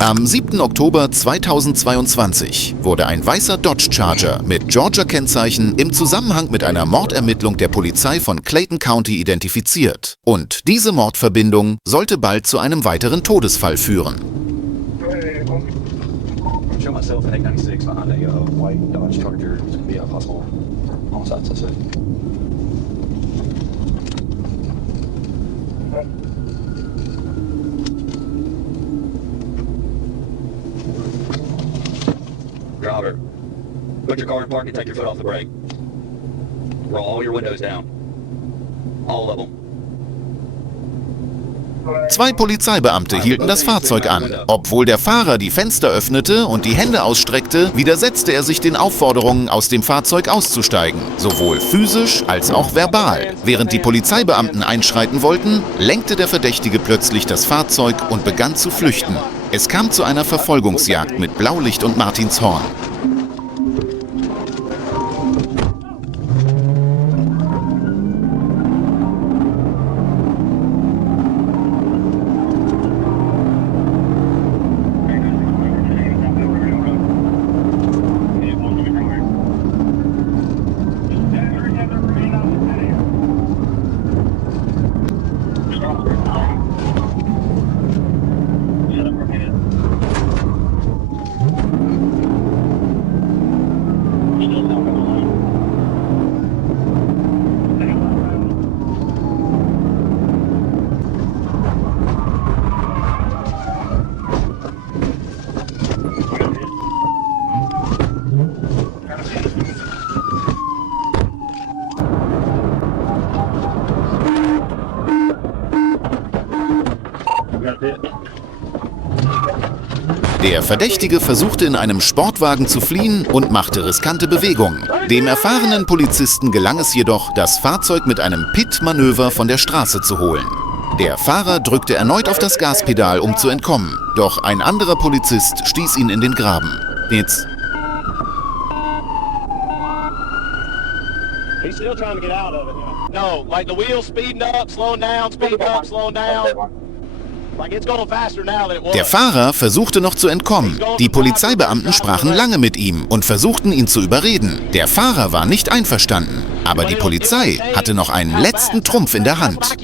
Am 7. Oktober 2022 wurde ein weißer Dodge Charger mit Georgia-Kennzeichen im Zusammenhang mit einer Mordermittlung der Polizei von Clayton County identifiziert. Und diese Mordverbindung sollte bald zu einem weiteren Todesfall führen. Show myself at 896 behind a white Dodge Charger. It's going to be a possible homicide suspect. Driver, put your car in park and take your foot off the brake. Roll all your windows down. All of them. Zwei Polizeibeamte hielten das Fahrzeug an. Obwohl der Fahrer die Fenster öffnete und die Hände ausstreckte, widersetzte er sich den Aufforderungen, aus dem Fahrzeug auszusteigen. Sowohl physisch als auch verbal. Während die Polizeibeamten einschreiten wollten, lenkte der Verdächtige plötzlich das Fahrzeug und begann zu flüchten. Es kam zu einer Verfolgungsjagd mit Blaulicht und Martinshorn. Der Verdächtige versuchte in einem Sportwagen zu fliehen und machte riskante Bewegungen. Dem erfahrenen Polizisten gelang es jedoch, das Fahrzeug mit einem Pit-Manöver von der Straße zu holen. Der Fahrer drückte erneut auf das Gaspedal, um zu entkommen. Doch ein anderer Polizist stieß ihn in den Graben. Jetzt... He's still trying to get out of it. No, like the wheels speeding up, slowing down, Like it's going faster now than it was. Der Fahrer versuchte noch zu entkommen. Die Polizeibeamten sprachen lange mit ihm und versuchten ihn zu überreden. Der Fahrer war nicht einverstanden, aber die Polizei hatte noch einen letzten Trumpf in der Hand.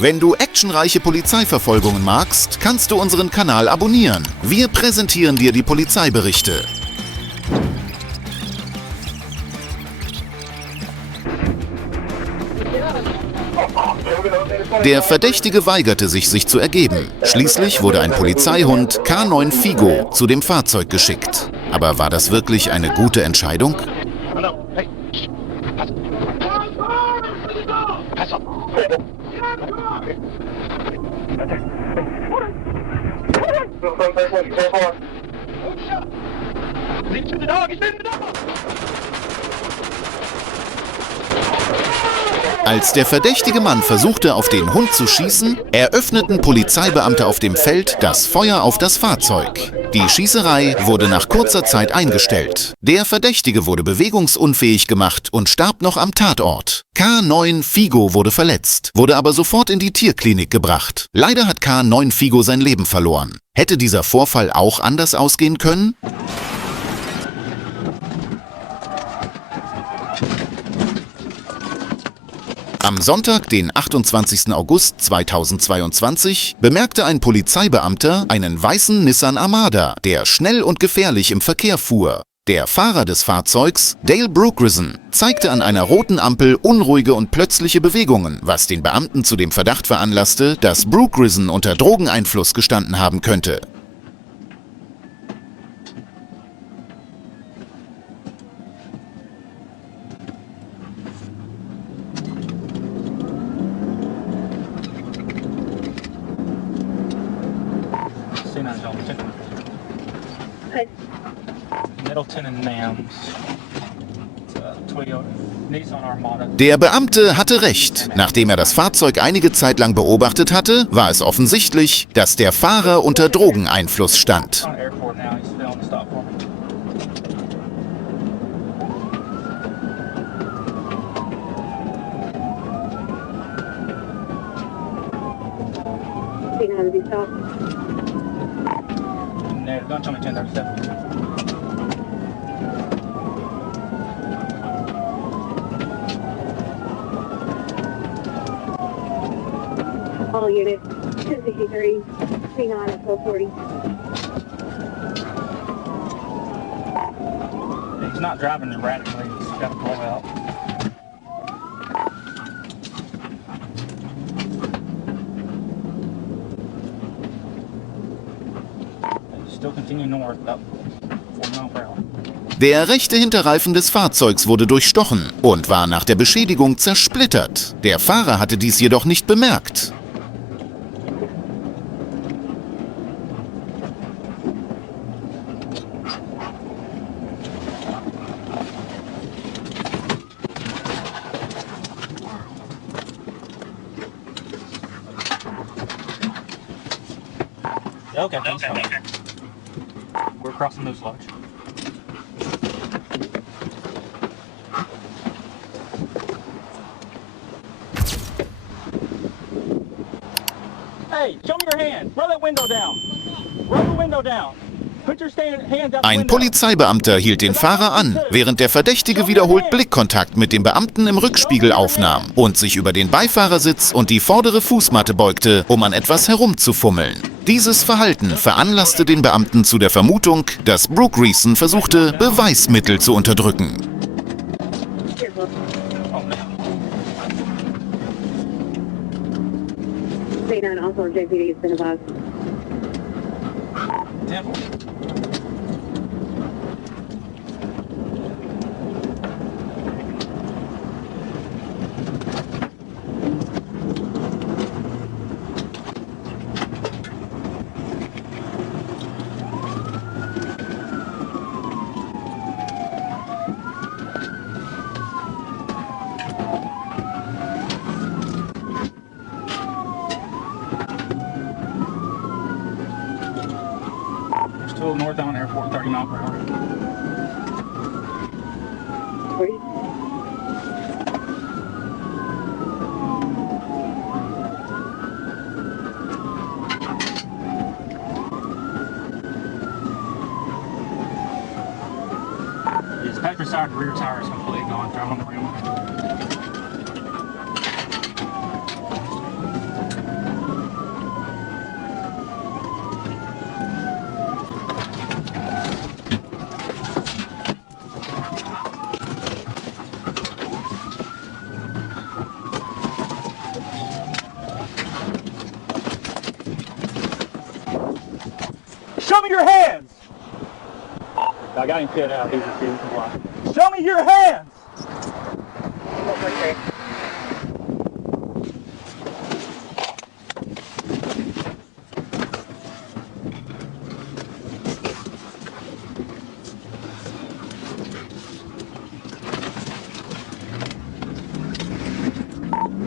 Wenn du actionreiche Polizeiverfolgungen magst, kannst du unseren Kanal abonnieren. Wir präsentieren dir die Polizeiberichte. Der Verdächtige weigerte sich zu ergeben. Schließlich wurde ein Polizeihund K9 Figo zu dem Fahrzeug geschickt. Aber war das wirklich eine gute Entscheidung? Als der verdächtige Mann versuchte, auf den Hund zu schießen, eröffneten Polizeibeamte auf dem Feld das Feuer auf das Fahrzeug. Die Schießerei wurde nach kurzer Zeit eingestellt. Der Verdächtige wurde bewegungsunfähig gemacht und starb noch am Tatort. K9 Figo wurde verletzt, wurde aber sofort in die Tierklinik gebracht. Leider hat K9 Figo sein Leben verloren. Hätte dieser Vorfall auch anders ausgehen können? Am Sonntag, den 28. August 2022, bemerkte ein Polizeibeamter einen weißen Nissan Armada, der schnell und gefährlich im Verkehr fuhr. Der Fahrer des Fahrzeugs, Dale Brookgrisen, zeigte an einer roten Ampel unruhige und plötzliche Bewegungen, was den Beamten zu dem Verdacht veranlasste, dass Brookgrisen unter Drogeneinfluss gestanden haben könnte. Middleton and Nams. It's Toyota. Nissan Armada. Der Beamte hatte recht. Nachdem er das Fahrzeug einige Zeit lang beobachtet hatte, war es offensichtlich, dass der Fahrer unter Drogeneinfluss stand. On airport now. He's still on the stop for me. No, don't tell me 1037. All units, 1063, C9 at 1240. He's not driving erratically. He's got to pull out. Still continue north, about 4 miles per hour. Der rechte Hinterreifen des Fahrzeugs wurde durchstochen und war nach der Beschädigung zersplittert. Der Fahrer hatte dies jedoch nicht bemerkt. Okay, thanks. We're crossing Moose Lodge. Hey, show me your hand. Roll that window down. Roll the window down. Put your hands out the Ein window. Polizeibeamter hielt den Fahrer an, während der Verdächtige wiederholt Blickkontakt mit dem Beamten im Rückspiegel aufnahm und sich über den Beifahrersitz und die vordere Fußmatte beugte, um an etwas herumzufummeln. Dieses Verhalten veranlasste den Beamten zu der Vermutung, dass Brooke Reason versuchte, Beweismittel zu unterdrücken. Oh, no. C9 also on JPD has been advised. 10. We're still northbound airport, 30 miles per hour. 40. His passenger side rear tire is completely gone. Driving on the rim. Show me your hands! I got him fit out. He's refusing to comply. Show me your hands!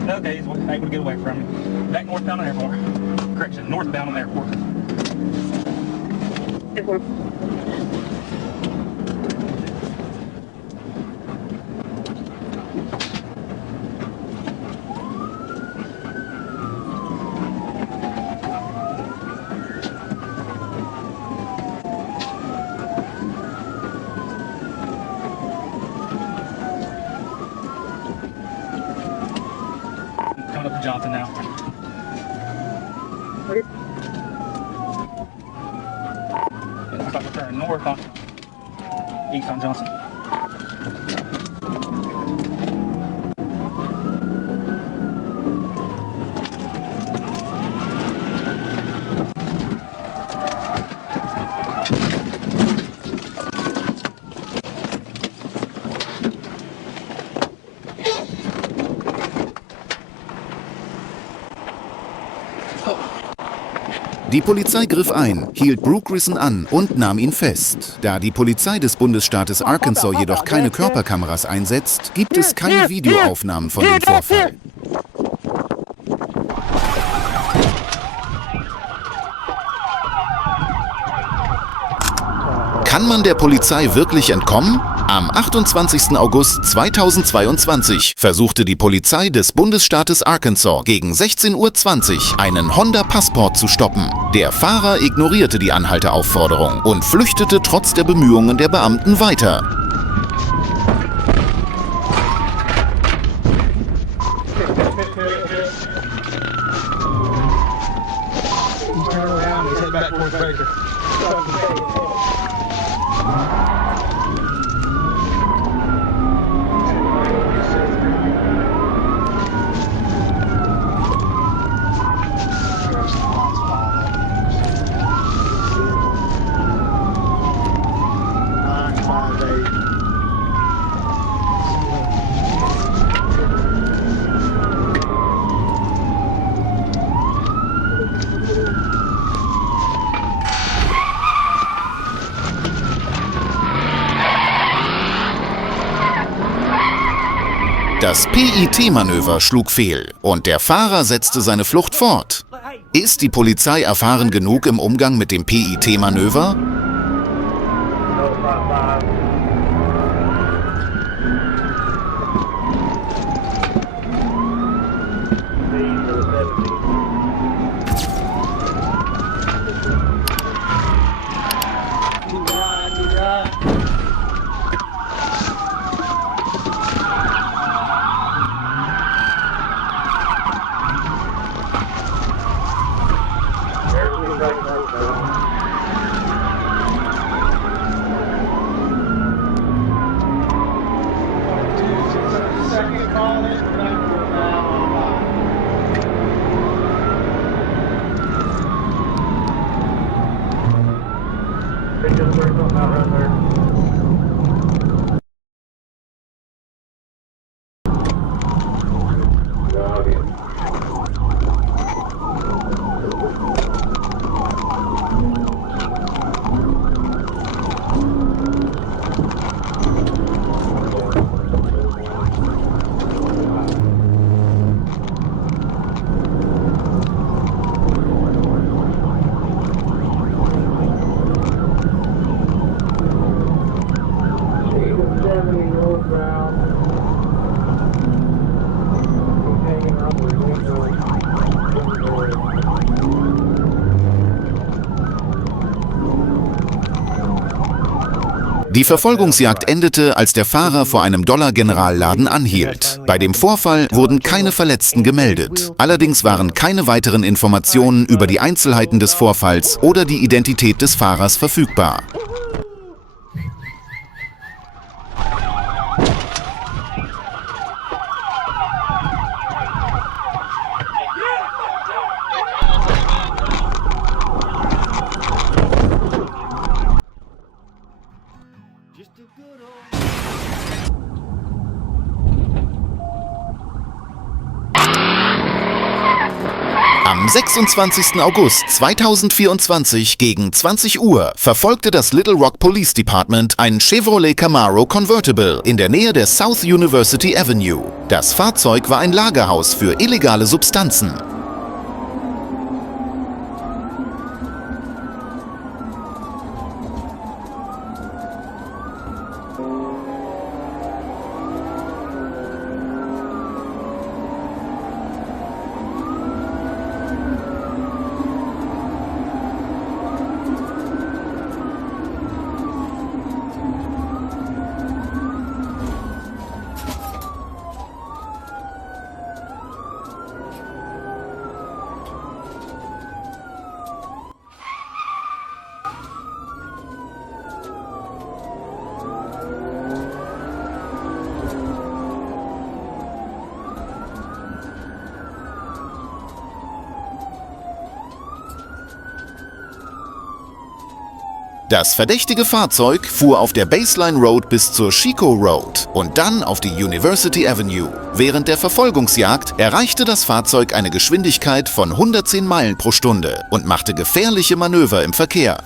Okay, he's able to get away from me. Back northbound on airport. Correction, northbound on airport. 10-4. Coming up to Johnson now. And looks like we're turning north on east on Johnson. Die Polizei griff ein, hielt Brooke Grissom an und nahm ihn fest. Da die Polizei des Bundesstaates Arkansas jedoch keine Körperkameras einsetzt, gibt es keine Videoaufnahmen von dem Vorfall. Kann man der Polizei wirklich entkommen? Am 28. August 2022 versuchte die Polizei des Bundesstaates Arkansas gegen 16:20 Uhr einen Honda Passport zu stoppen. Der Fahrer ignorierte die Anhalteaufforderung und flüchtete trotz der Bemühungen der Beamten weiter. Das PIT-Manöver schlug fehl und der Fahrer setzte seine Flucht fort. Ist die Polizei erfahren genug im Umgang mit dem PIT-Manöver? Die Verfolgungsjagd endete, als der Fahrer vor einem Dollar-General-Laden anhielt. Bei dem Vorfall wurden keine Verletzten gemeldet. Allerdings waren keine weiteren Informationen über die Einzelheiten des Vorfalls oder die Identität des Fahrers verfügbar. Am 26. August 2024 gegen 20 Uhr verfolgte das Little Rock Police Department ein Chevrolet Camaro Convertible in der Nähe der South University Avenue. Das Fahrzeug war ein Lagerhaus für illegale Substanzen. Das verdächtige Fahrzeug fuhr auf der Baseline Road bis zur Chico Road und dann auf die University Avenue. Während der Verfolgungsjagd erreichte das Fahrzeug eine Geschwindigkeit von 110 Meilen pro Stunde und machte gefährliche Manöver im Verkehr.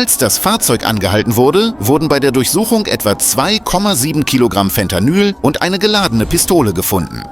Als das Fahrzeug angehalten wurde, wurden bei der Durchsuchung etwa 2,7 Kilogramm Fentanyl und eine geladene Pistole gefunden.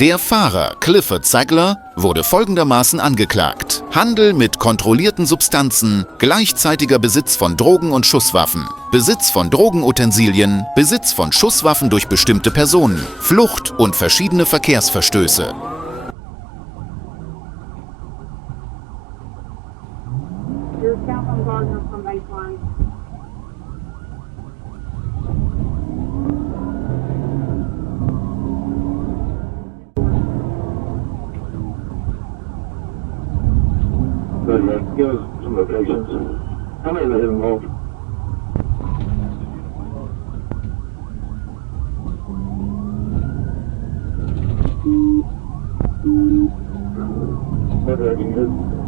Der Fahrer Clifford Sagler wurde folgendermaßen angeklagt: Handel mit kontrollierten Substanzen, gleichzeitiger Besitz von Drogen und Schusswaffen, Besitz von Drogenutensilien, Besitz von Schusswaffen durch bestimmte Personen, Flucht und verschiedene Verkehrsverstöße. Your cell phone Gardner from baseline. But give us some locations. How many of them involved? What direction is?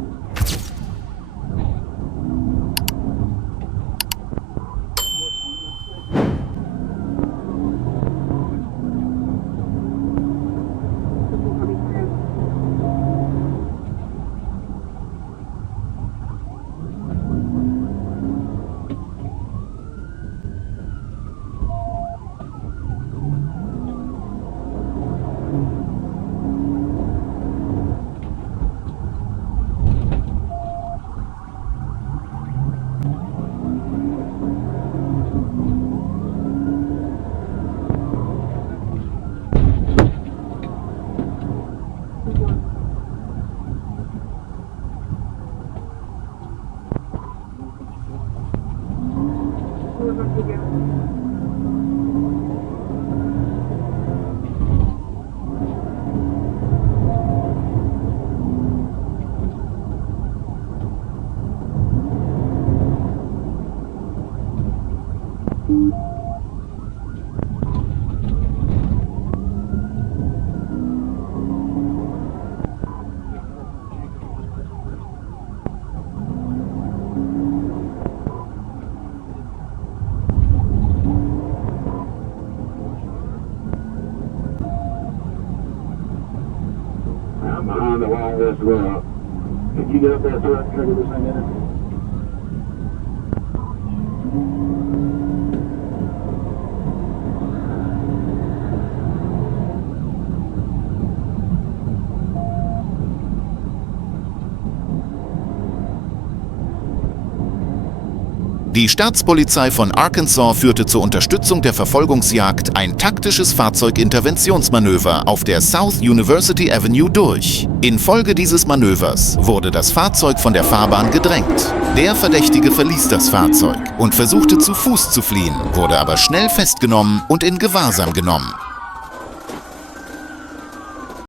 I'm behind the Wild West Rock. Can you get up there so I can trigger this thing in? Die Staatspolizei von Arkansas führte zur Unterstützung der Verfolgungsjagd ein taktisches Fahrzeuginterventionsmanöver auf der South University Avenue durch. Infolge dieses Manövers wurde das Fahrzeug von der Fahrbahn gedrängt. Der Verdächtige verließ das Fahrzeug und versuchte zu Fuß zu fliehen, wurde aber schnell festgenommen und in Gewahrsam genommen.